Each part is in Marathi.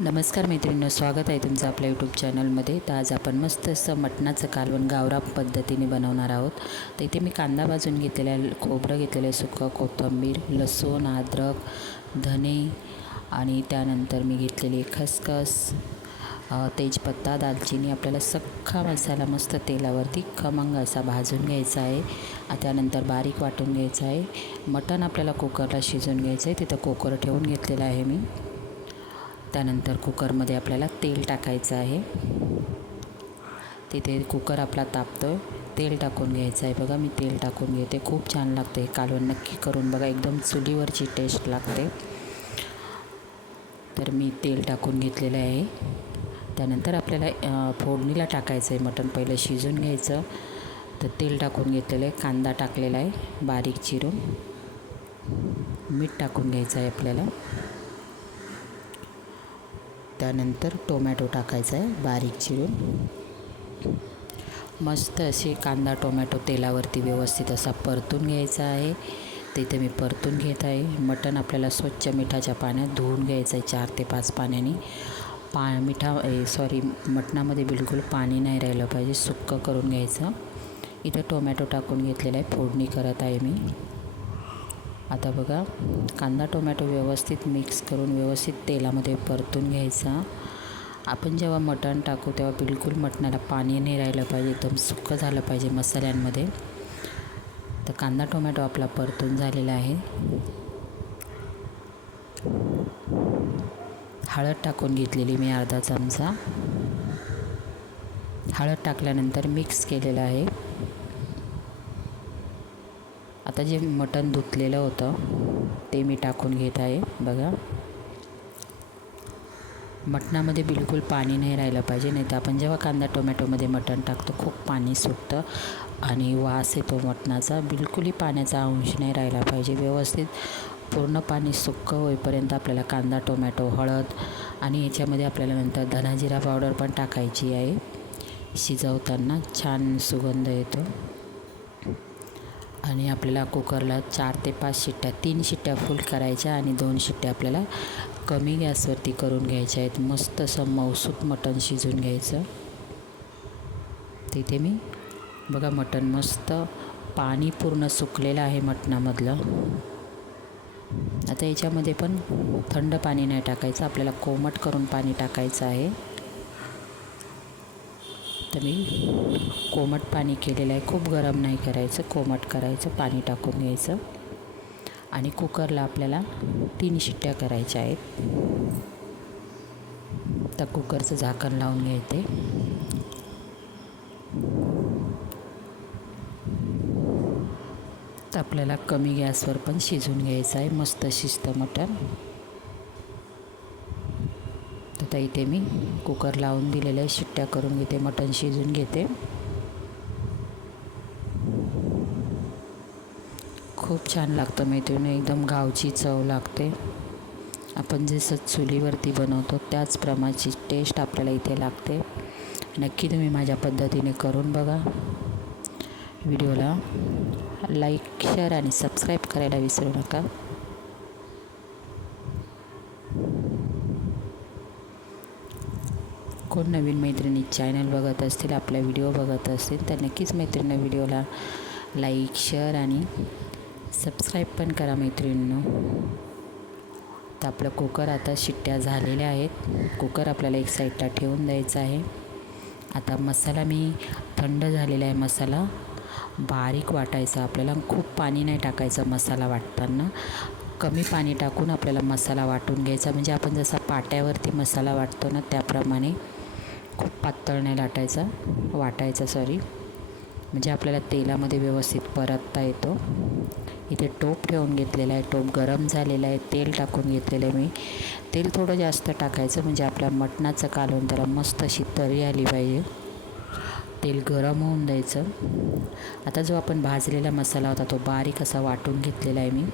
नमस्कार मैत्रिणींनो स्वागत आहे तुमचं आपल्या यूट्यूब चॅनलमध्ये तर आज आपण मस्त असं मटणाचं कालवण गावरा पद्धतीने बनवणार आहोत. तर इथे मी कांदा भाजून घेतलेला आहे खोबरं घेतलेलं आहे सुकं कोथिंबीर लसूण अद्रक धने आणि त्यानंतर मी घेतलेली खसखस तेजपत्ता दालचिनी. आपल्याला सख्खा मसाला मस्त तेलावरती खमंग असा भाजून घ्यायचा आहे. त्यानंतर बारीक वाटून घ्यायचा आहे. मटण आपल्याला कुकरला शिजवून घ्यायचं आहे. तिथं कुकर ठेवून घेतलेलं आहे मी. त्यानंतर कुकरमध्ये आपल्याला तेल टाकायचं आहे. तिथे कुकर आपला तापतो आहे तेल टाकून घ्यायचं आहे बघा मी तेल टाकून घेते. खूप छान लागते हे कालवण. नक्की करून बघा एकदम चुलीवरची टेस्ट लागते. तर मी तेल टाकून घेतलेलं आहे. त्यानंतर आपल्याला फोडणीला टाकायचं आहे मटण. पहिलं शिजून घ्यायचं. तर तेल टाकून घेतलेलं आहे. कांदा टाकलेला आहे. बारीक चिरून. मीठ टाकून घ्यायचं आहे आपल्याला. त्यानंतर टोमॅटो टाकायचा आहे बारीक चिरून. मस्त असे कांदा टोमॅटो तेलावरती व्यवस्थित असा परतून घ्यायचा आहे. तिथे मी परतून घेत आहे. मटण आपल्याला स्वच्छ मिठाच्या पाण्यात धुवून घ्यायचं आहे चार ते पाच पाण्याने. पा मिठा सॉरी मटणामध्ये बिलकुल पाणी नाही राहिलं पाहिजे सुक्कं करून घ्यायचं. इथं टोमॅटो टाकून घेतलेला आहे फोडणी करत आहे मी. आता बघा कांदा टोमॅटो व्यवस्थित मिक्स करून व्यवस्थित तेलामध्ये परतून घ्यायचा. आपण जेव्हा मटण टाकू तेव्हा बिलकुल मटणाला पाणी नाही राहिलं पाहिजे एकदम सुक्कं झालं पाहिजे मसाल्यांमध्ये. तर कांदा टोमॅटो आपला परतून झालेला आहे. हळद टाकून घेतलेली मी अर्धा चमचा. हळद टाकल्यानंतर मिक्स केलेलं आहे. आता जे मटण धुतलेलं होतं ते मी टाकून घेत आहे. बघा. मटणामध्ये बिलकुल पाणी नाही राहिलं पाहिजे नाही तर आपण जेव्हा कांदा टोमॅटोमध्ये मटण टाकतो खूप पाणी सुटतं आणि वास येतो मटणाचा. बिलकुलही पाण्याचा अंश नाही राहिला पाहिजे. व्यवस्थित पूर्ण पाणी सुक्क होईपर्यंत आपल्याला कांदा टोमॅटो हळद आणि याच्यामध्ये आपल्याला नंतर धनाजिरा पावडर पण टाकायची आहे. शिजवताना छान सुगंध येतो. आणि आपल्याला कुकरला चार ते पाच शिट्ट्या तीन शिट्ट्या फुल करायच्या आणि दोन शिट्ट्या आपल्याला कमी गॅसवरती करून घ्यायच्या आहेत. मस्त असं मौसूत मटण शिजून घ्यायचं. तिथे मी बघा मटण मस्त पाणी पूर्ण सुकलेलं आहे मटणामधलं. आता याच्यामध्ये पण थंड पाणी नाही टाकायचं. आपल्याला कोमट करून पाणी टाकायचं आहे. आता मी कोमट पाणी केलेलं आहे. खूप गरम नाही करायचं. कोमट करायचं पाणी टाकून घ्यायचं. आणि कुकरला आपल्याला तीन शिट्ट्या करायच्या आहेत. तर कुकरचं झाकण लावून घ्यायचे तर आपल्याला कमी गॅसवर पण शिजून घ्यायचं आहे. मस्त शिजतं मटण. तर इथे मी. कुकर लावून दिलेलं आहे शिट्ट्या करून घेते मटण शिजून घेते. खूप छान लागतं मैत्रिणी एकदम गावची चव लागते. आपण जसं चुलीवरती बनवतो त्याच प्रमाणची टेस्ट आपल्याला इथे लागते. नक्की तुम्ही माझ्या पद्धतीने करून बघा. व्हिडिओला लाईक शेअर आणि सबस्क्राईब करायला विसरू नका. कोण नवीन मैत्रिणी चॅनल बघत असतील आपला व्हिडिओ बघत असतील तर नक्कीच मैत्रिणी व्हिडिओला लाईक शेअर आणि सबस्क्राईब पण करा मैत्रिणींनो. तर आपलं कुकर आता शिट्ट्या झालेल्या आहेत. कुकर आपल्याला एक साईडला ठेवून द्यायचा आहे. आता मसाला मी थंड झालेला आहे मसाला. बारीक वाटायचा आपल्याला. खूप पाणी नाही टाकायचं मसाला वाटताना. कमी पाणी टाकून आपल्याला मसाला वाटून घ्यायचा. म्हणजे आपण जसा पाट्यावरती मसाला वाटतो ना त्याप्रमाणे. खूप पातळ नाही लाटायचा वाटायचा सॉरी म्हणजे आपल्याला तेलामध्ये व्यवस्थित परतता येतो. इथे टोप ठेवून घेतलेला आहे टोप गरम झालेला आहे तेल टाकून घेतलेलं आहे मी. तेल थोडं जास्त टाकायचं म्हणजे आपल्या मटणाचं कालवून त्याला मस्त अशी तरी आली पाहिजे. तेल गरम होऊन द्यायचं. आता जो आपण भाजलेला मसाला होता तो बारीक असा वाटून घेतलेला आहे मी.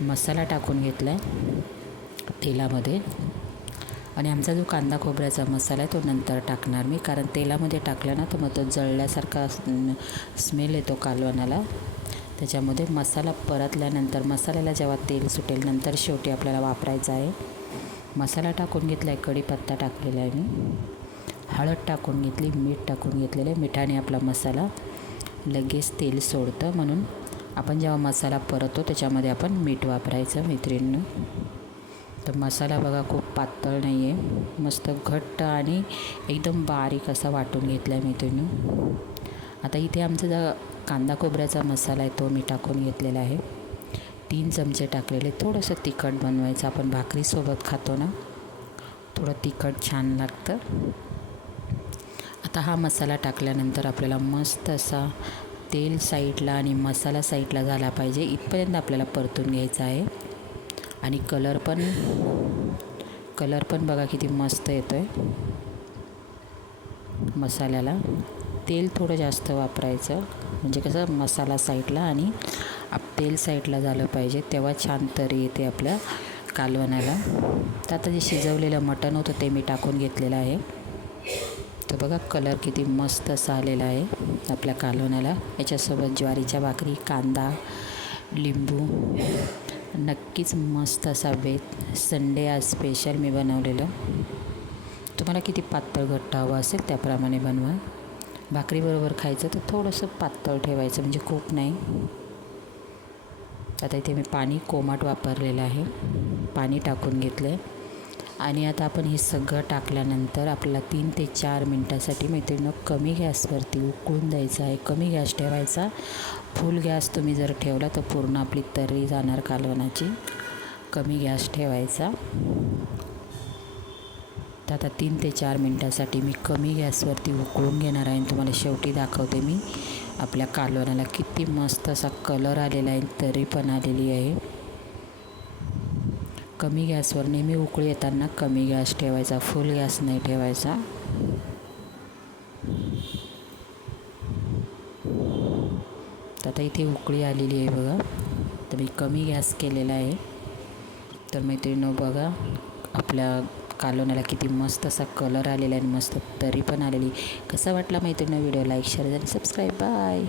मसाला टाकून घेतला आहे तेलामध्ये. आणि आमचा जो कांदा खोबऱ्याचा मसाला आहे तो नंतर टाकणार मी कारण तेलामध्ये टाकला ना तर मग तो जळल्यासारखा स्मेल येतो कालवणाला. त्याच्यामध्ये मसाला परतल्यानंतर मसाल्याला जेव्हा तेल सुटेल नंतर शेवटी आपल्याला वापरायचा आहे. मसाला टाकून घेतला आहे कढीपत्ता टाकलेला आहे मी. हळद टाकून घेतली मीठ टाकून घेतलेलं आहे मिठाने आपला मसाला लगेच तेल सोडतं. म्हणून आपण जेव्हा मसाला परततो त्याच्यामध्ये आपण मीठ वापरायचं मैत्रिणीनं. तर मसाला बघा खूप पातळ नाही आहे मस्त घट्ट आणि एकदम बारीक असा वाटून घेतला आहे तुम्ही आता इथे आमचा जो कांदा खोबऱ्याचा मसाला आहे तो मी टाकून घेतलेला आहे. तीन चमचे टाकलेले. थोडंसं तिखट बनवायचं. आपण भाकरीसोबत खातो ना. थोडं तिखट छान लागतं. आता हा मसाला टाकल्यानंतर आपल्याला मस्त असा तेल साईडला आणि मसाला साईडला झाला पाहिजे. इथपर्यंत आपल्याला परतून घ्यायचा आहे. आणि कलर पण कलर पण बघा किती मस्त येतो आहे मसाल्याला. तेल थोडं जास्त वापरायचं. म्हणजे कसं मसाला साईडला आणि आप तेल साईडला झालं पाहिजे. तेव्हा छान तरी येते आपल्या कालवणाला. तर आता जे शिजवलेलं मटण होतं ते मी टाकून घेतलेलं आहे. तर बघा कलर किती मस्त असा आलेला आहे आपल्या कालवणाला. याच्यासोबत ज्वारीच्या भाकरी कांदा लिंबू नक्कीच मस्त असा बेत संडे आज स्पेशल मी बनवलेलं. तुम्हाला किती पातळ घट्ट हवं असेल त्याप्रमाणे बनवा. भाकरीबरोबर खायचं तर थोडंसं पातळ ठेवायचं म्हणजे खूप नाही. आता इथे मी पाणी कोमट वापरलेलं आहे. पाणी टाकून घेतलं आहे आणि आता आपण हे सगळं टाकल्यानंतर आपल्याला तीन ते चार मिनटासाठी मैत्रिणीनं कमी गॅसवरती उकळून द्यायचं आहे. कमी गॅस ठेवायचा. फुल गॅस तुम्ही जर ठेवला तर पूर्ण आपली तर्री जाणार कालवणाची कमी गॅस ठेवायचा. तर आता तीन ते चार मिनटासाठी मी कमी गॅसवरती उकळून घेणार आहे आणि तुम्हाला शेवटी दाखवते मी आपल्या कालवणाला किती मस्त असा कलर आलेला आहे तरी पण आलेली आहे. कमी गॅसवर नेहमी उकळी येताना कमी गॅस ठेवायचा फुल गॅस नाही ठेवायचा. तर आता इथे उकळी आलेली आहे बघा. तर मी कमी गॅस केलेला आहे. तर मैत्रिणी बघा आपल्या कालोण्याला किती मस्त असा कलर आलेला आहे मस्त तरी पण आलेली. कसा वाटला मैत्रिणी व्हिडिओ? लाईक शेअर आणि सबस्क्राईब. बाय.